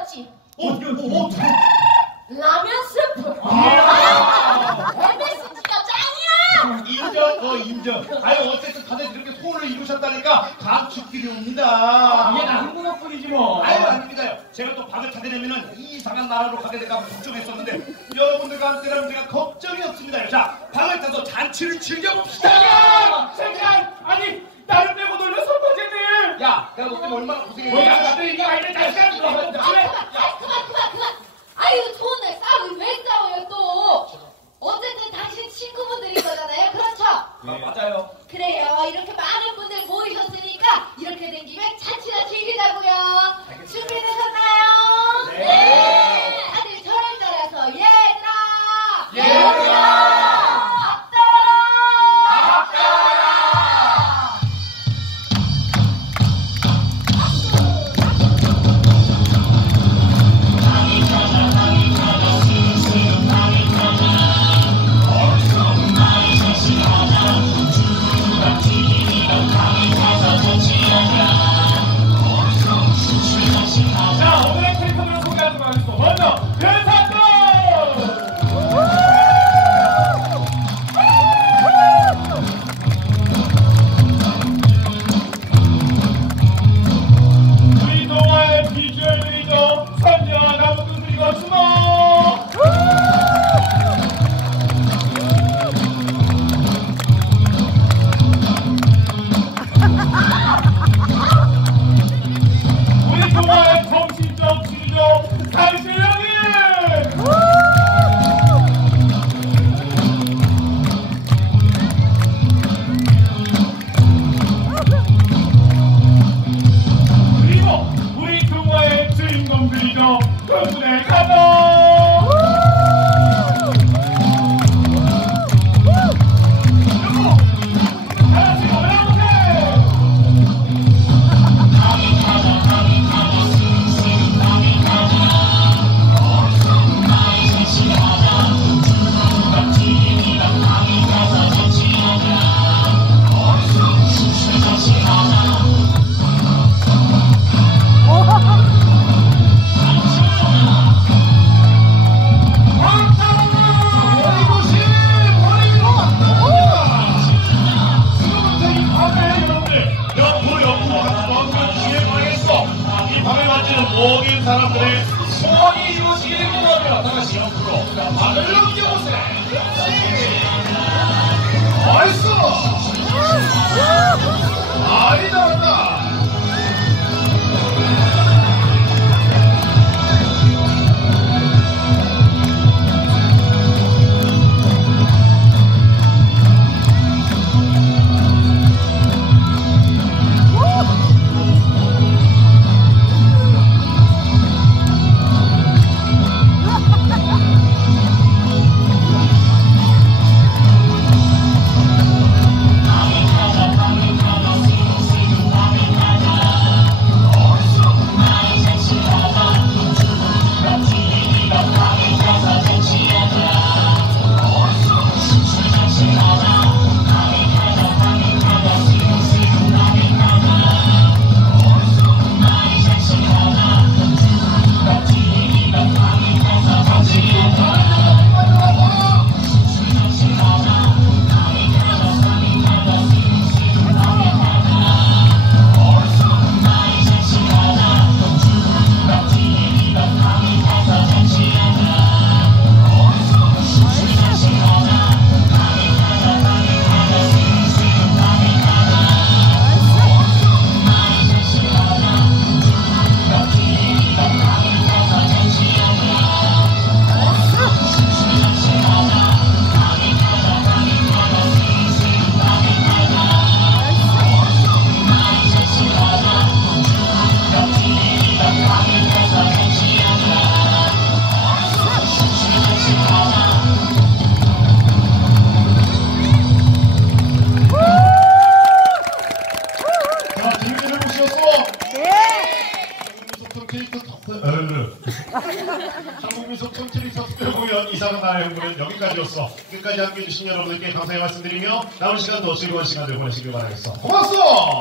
만들었지. 어, 어, 어, 어떻게? 라면 스프. 아! MSG가 짱이야. 인정, 어, 인정. 아유, 어쨌든 다들 이렇게 소원을 이루셨다니까 감축드리 옵니다. 이게 다 흥분 덕분이지 뭐. 아유, 아닙니다요. 제가 또 방을 타게 되면은 이상한 나라로 가게 될까 걱정했었는데, 여러분들과 함께라면 제가 걱정이 없습니다. 자, 방을 타서 잔치를 즐겨봅시다! 잠깐! 잠깐! 아니, 나를 빼고 놀려 선거제들! 야, 내가 너 때문에 얼마나 뭐 고생했냐? 양반들이니까 아니면 잠깐! 아, 그만, 아, 그만, 그만, 그만. 아유, 좋은데 싸우면 왜 싸워요, 또? 어쨌든 당신 친구분들인 거잖아요. 그렇죠? 맞아요. 그래요. 사람들의 소원이 이루어지게 되는 거며 다시 옆으로 발을 넘겨보세요. 나이스! 아이 잘한다 캐릭터 한국민속 톤트리터 특별 공연 이상한 나라의 홍보는 여기까지였어. 끝까지 함께해 주신 여러분들께 감사의 말씀드리며 남은 시간도 즐거운 시간들 보내시길 바라겠어. 고맙소!